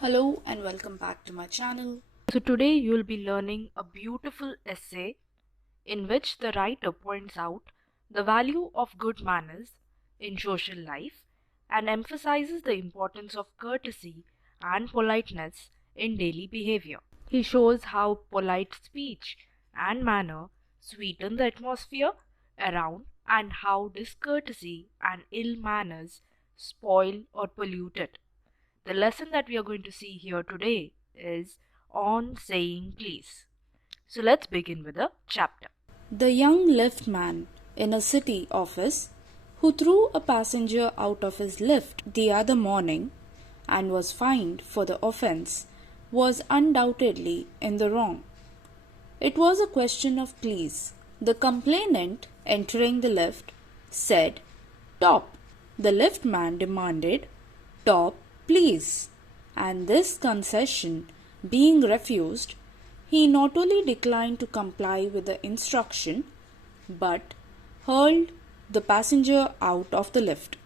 Hello and welcome back to my channel. So today you will be learning a beautiful essay in which the writer points out the value of good manners in social life and emphasizes the importance of courtesy and politeness in daily behavior. He shows how polite speech and manner sweeten the atmosphere around and how discourtesy and ill manners spoil or pollute it. The lesson that we are going to see here today is on saying please. So let's begin with the chapter. The young liftman in a city office who threw a passenger out of his lift the other morning and was fined for the offense was undoubtedly in the wrong. It was a question of please. The complainant entering the lift said, "Top." The liftman demanded, "Top, please." And this concession being refused, he not only declined to comply with the instruction but hurled the passenger out of the lift.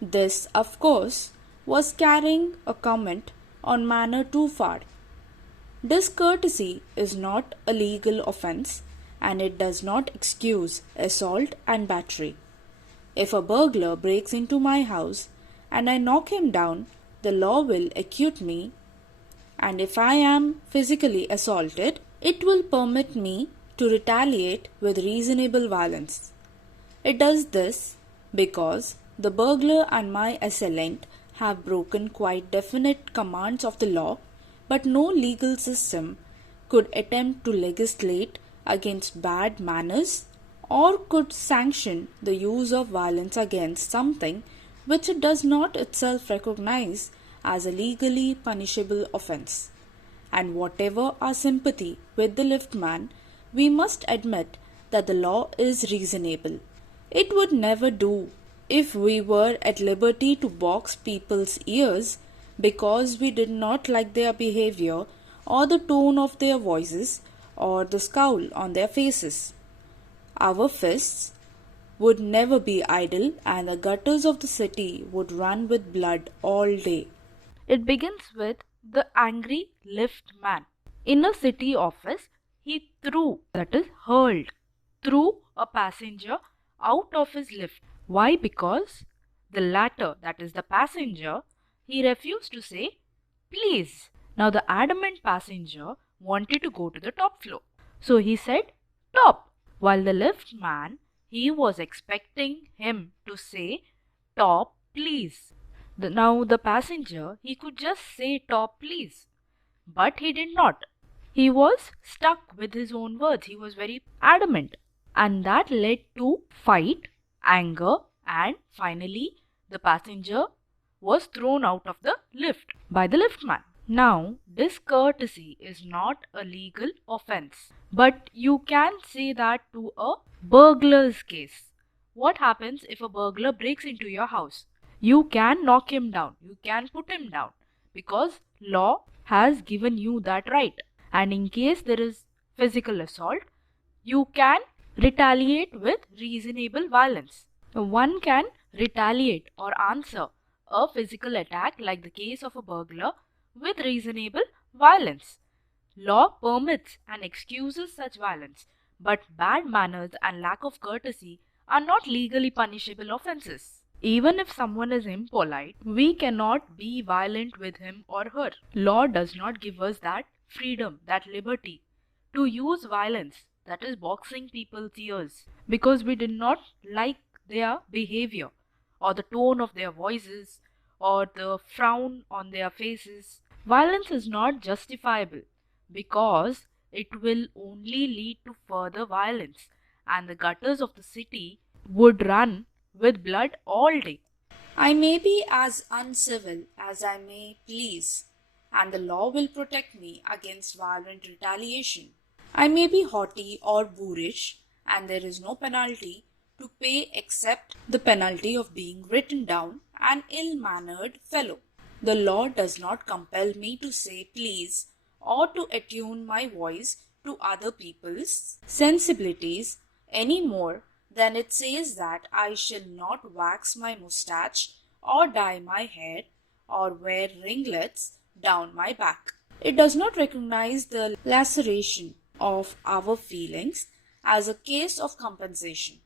This, of course, was carrying a comment on manner too far. Discourtesy is not a legal offense and it does not excuse assault and battery. If a burglar breaks into my house and I knock him down, the law will acquit me, and if I am physically assaulted, it will permit me to retaliate with reasonable violence. It does this because the burglar and my assailant have broken quite definite commands of the law, but no legal system could attempt to legislate against bad manners or could sanction the use of violence against something which it does not itself recognize as a legally punishable offense. And whatever our sympathy with the liftman, we must admit that the law is reasonable. It would never do if we were at liberty to box people's ears because we did not like their behavior or the tone of their voices or the scowl on their faces. Our fists would never be idle and the gutters of the city would run with blood all day. It begins with the angry liftman. In a city office, he threw, that is, hurled, threw a passenger out of his lift. Why? Because the latter, that is, the passenger, he refused to say please. Now, the adamant passenger wanted to go to the top floor. So he said top, while the liftman, he was expecting him to say top please. Now the passenger, he could just say top please, but he did not. He was stuck with his own words. He was very adamant, and that led to fight, anger, and finally the passenger was thrown out of the lift by the liftman. Now, discourtesy is not a legal offense, but you can say that to a burglar's case. What happens if a burglar breaks into your house? You can knock him down, you can put him down because law has given you that right. And in case there is physical assault, you can retaliate with reasonable violence. One can retaliate or answer a physical attack like the case of a burglar with reasonable violence. Law permits and excuses such violence, but bad manners and lack of courtesy are not legally punishable offenses. Even if someone is impolite, we cannot be violent with him or her. Law does not give us that freedom, that liberty to use violence, that is boxing people's ears, because we did not like their behavior or the tone of their voices or the frown on their faces. Violence is not justifiable because it will only lead to further violence, and the gutters of the city would run with blood all day. I may be as uncivil as I may please, and the law will protect me against violent retaliation. I may be haughty or boorish, and there is no penalty to pay except the penalty of being written down an ill mannered fellow. The law does not compel me to say please or to attune my voice to other people's sensibilities any more than it says that I shall not wax my moustache or dye my hair or wear ringlets down my back. It does not recognize the laceration of our feelings as a case of compensation.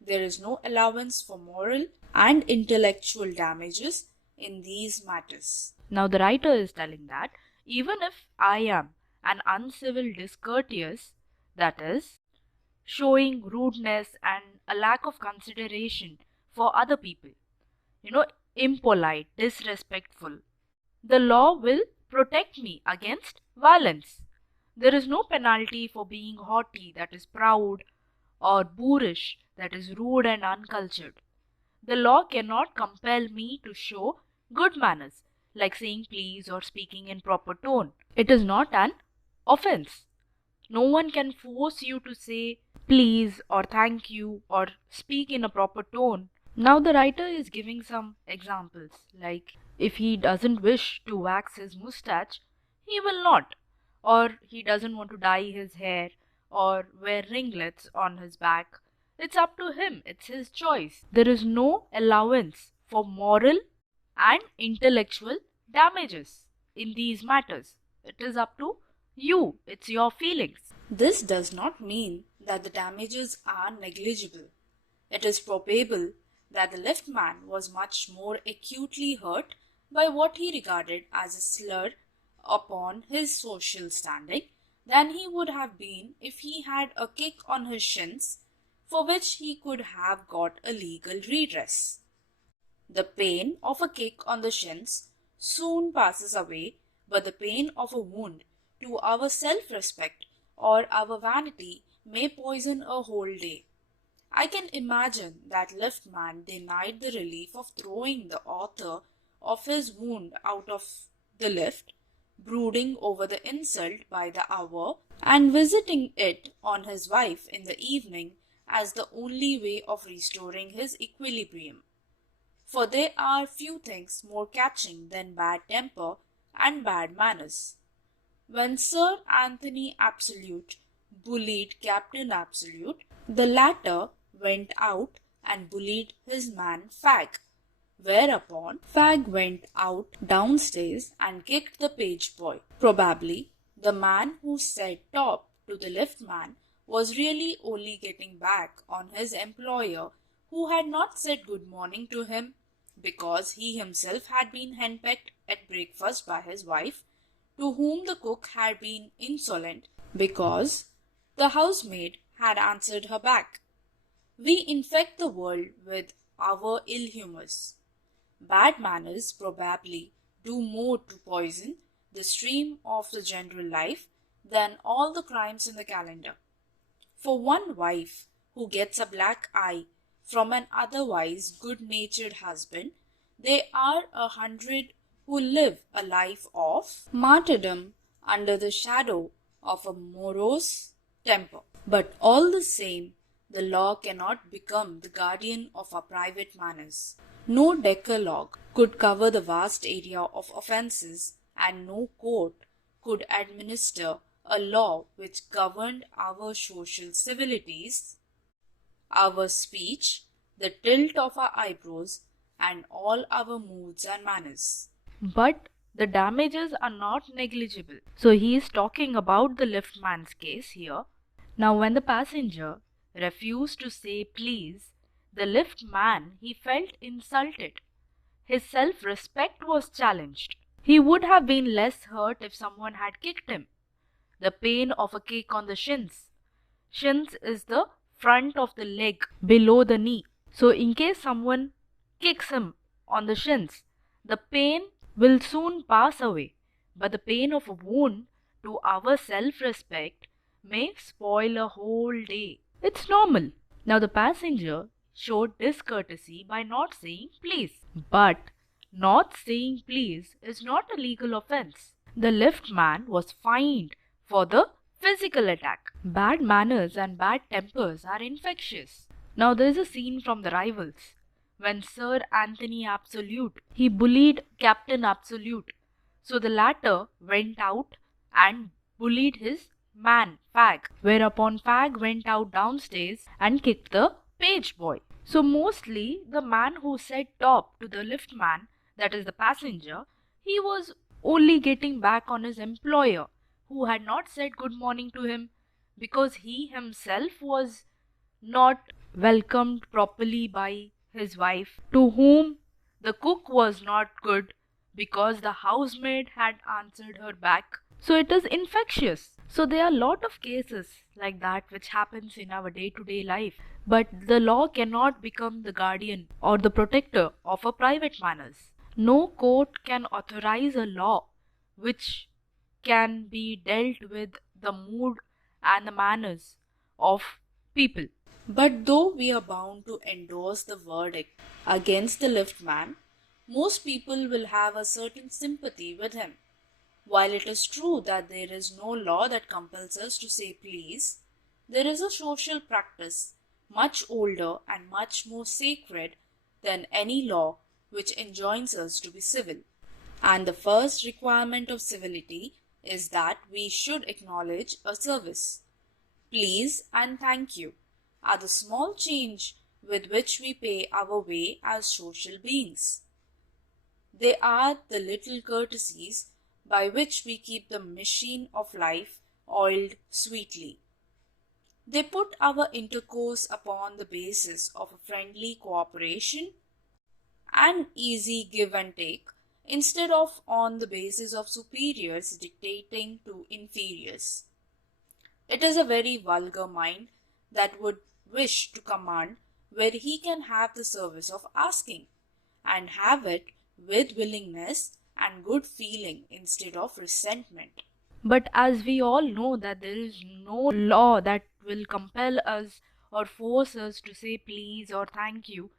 There is no allowance for moral and intellectual damages in these matters. Now, the writer is telling that even if I am an uncivil discourteous, that is, showing rudeness and a lack of consideration for other people, impolite, disrespectful, the law will protect me against violence. There is no penalty for being haughty, that is proud, or boorish, that is rude and uncultured. The law cannot compel me to show good manners, like saying please or speaking in proper tone. It is not an offense. No one can force you to say please or thank you or speak in a proper tone. Now, the writer is giving some examples, like if he doesn't wish to wax his mustache, he will not, or he doesn't want to dye his hair or wear ringlets on his back. It's up to him, it's his choice. There is no allowance for moral and intellectual damages in these matters. It is up to you, it's your feelings. This does not mean that the damages are negligible. It is probable that the left man was much more acutely hurt by what he regarded as a slur upon his social standing than he would have been if he had a kick on his shins for which he could have got a legal redress. The pain of a kick on the shins soon passes away, but the pain of a wound to our self-respect or our vanity may poison a whole day. I can imagine that left man denied the relief of throwing the author of his wound out of the lift, brooding over the insult by the hour, and visiting it on his wife in the evening as the only way of restoring his equilibrium. For there are few things more catching than bad temper and bad manners. When Sir Anthony Absolute bullied Captain Absolute, the latter went out and bullied his man Fag, whereupon Fag went out downstairs and kicked the page boy. Probably the man who said top to the lift man was really only getting back on his employer who had not said good morning to him because he himself had been henpecked at breakfast by his wife, to whom the cook had been insolent because the housemaid had answered her back. We infect the world with our ill humours. Bad manners probably do more to poison the stream of the general life than all the crimes in the calendar. For one wife who gets a black eye from an otherwise good-natured husband, there are 100 who live a life of martyrdom under the shadow of a morose temper. But all the same, the law cannot become the guardian of our private manners. No decalogue could cover the vast area of offences, and no court could administer a law which governed our social civilities, our speech, the tilt of our eyebrows, and all our moods and manners. But the damages are not negligible. So he is talking about the liftman's case here. Now, when the passenger refused to say please, the liftman, he felt insulted. His self-respect was challenged. He would have been less hurt if someone had kicked him. The pain of a kick on the shins. Shins is the front of the leg below the knee. So in case someone kicks him on the shins, the pain will soon pass away. But the pain of a wound to our self-respect may spoil a whole day. It's normal. Now the passenger showed discourtesy by not saying please. But not saying please is not a legal offense. The liftman was fined for the physical attack. Bad manners and bad tempers are infectious. Now there is a scene from The Rivals when Sir Anthony Absolute, he bullied Captain Absolute. So the latter went out and bullied his man Fag, whereupon Fag went out downstairs and kicked the page boy. So mostly the man who said top to the liftman, that is the passenger, he was only getting back on his employer who had not said good morning to him because he himself was not welcomed properly by his wife, to whom the cook was not good because the housemaid had answered her back. So it is infectious. So there are a lot of cases like that which happens in our day-to-day life. But the law cannot become the guardian or the protector of a private manners. No court can authorize a law which can be dealt with the mood and the manners of people. But though we are bound to endorse the verdict against the liftman, most people will have a certain sympathy with him. While it is true that there is no law that compels us to say please, there is a social practice much older and much more sacred than any law which enjoins us to be civil. And the first requirement of civility is that we should acknowledge a service. Please and thank you are the small change with which we pay our way as social beings. They are the little courtesies by which we keep the machine of life oiled sweetly. They put our intercourse upon the basis of a friendly cooperation and easy give and take instead of on the basis of superiors dictating to inferiors. It is a very vulgar mind that would wish to command where he can have the service of asking, and have it with willingness and good feeling instead of resentment. But as we all know that there is no law that will compel us or force us to say please or thank you,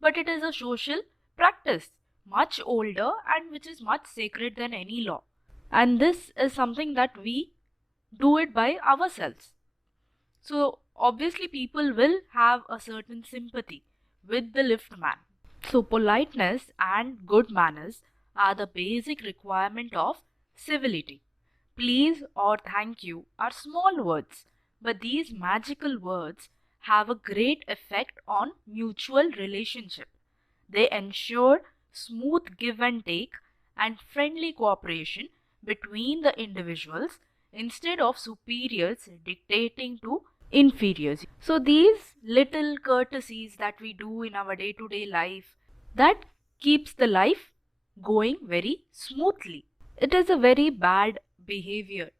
but it is a social practice, much older and which is much sacred than any law. And this is something that we do it by ourselves. So obviously people will have a certain sympathy with the liftman. So politeness and good manners are the basic requirement of civility. Please or thank you are small words, but these magical words have a great effect on mutual relationship. They ensure smooth give and take and friendly cooperation between the individuals instead of superiors dictating to inferiors. So these little courtesies that we do in our day-to-day life, that keeps the life going very smoothly. It is a very bad behavior.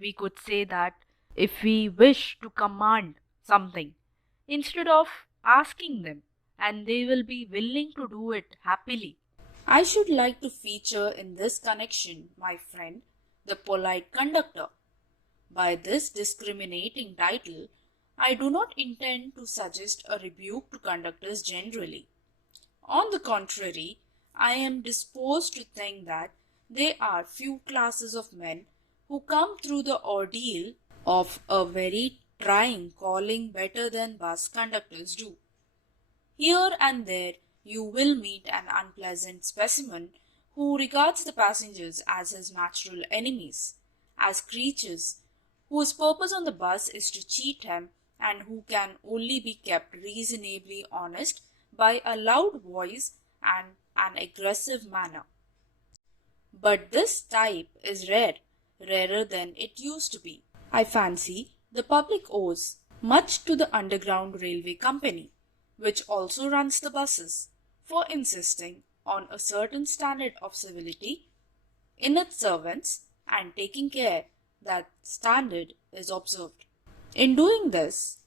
We could say that if we wish to command something, instead of asking them, and they will be willing to do it happily. I should like to feature in this connection, my friend, the polite conductor. By this discriminating title, I do not intend to suggest a rebuke to conductors generally. On the contrary, I am disposed to think that there are few classes of men who come through the ordeal of a very trying calling better than bus conductors do. Here and there you will meet an unpleasant specimen who regards the passengers as his natural enemies, as creatures whose purpose on the bus is to cheat him and who can only be kept reasonably honest by a loud voice and an aggressive manner. But this type is rare, rarer than it used to be. I fancy the public owes much to the Underground Railway Company, which also runs the buses, for insisting on a certain standard of civility in its servants and taking care that standard is observed. In doing this,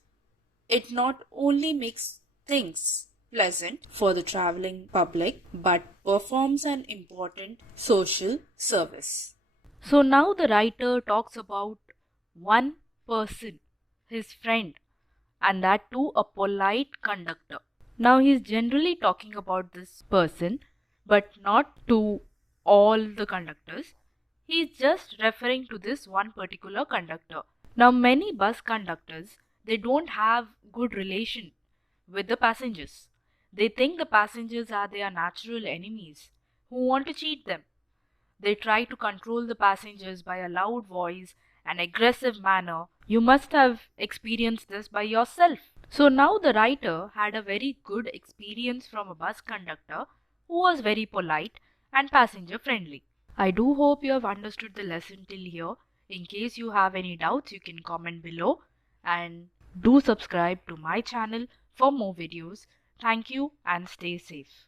it not only makes things pleasant for the traveling public but performs an important social service. So now the writer talks about one person, his friend, and that too a polite conductor. Now he is generally talking about this person, but not to all the conductors. He is just referring to this one particular conductor. Now many bus conductors, they don't have good relation with the passengers. They think the passengers are their natural enemies who want to cheat them. They try to control the passengers by a loud voice and aggressive manner. You must have experienced this by yourself. So now the writer had a very good experience from a bus conductor who was very polite and passenger friendly. I do hope you have understood the lesson till here. In case you have any doubts, you can comment below and do subscribe to my channel for more videos. Thank you and stay safe.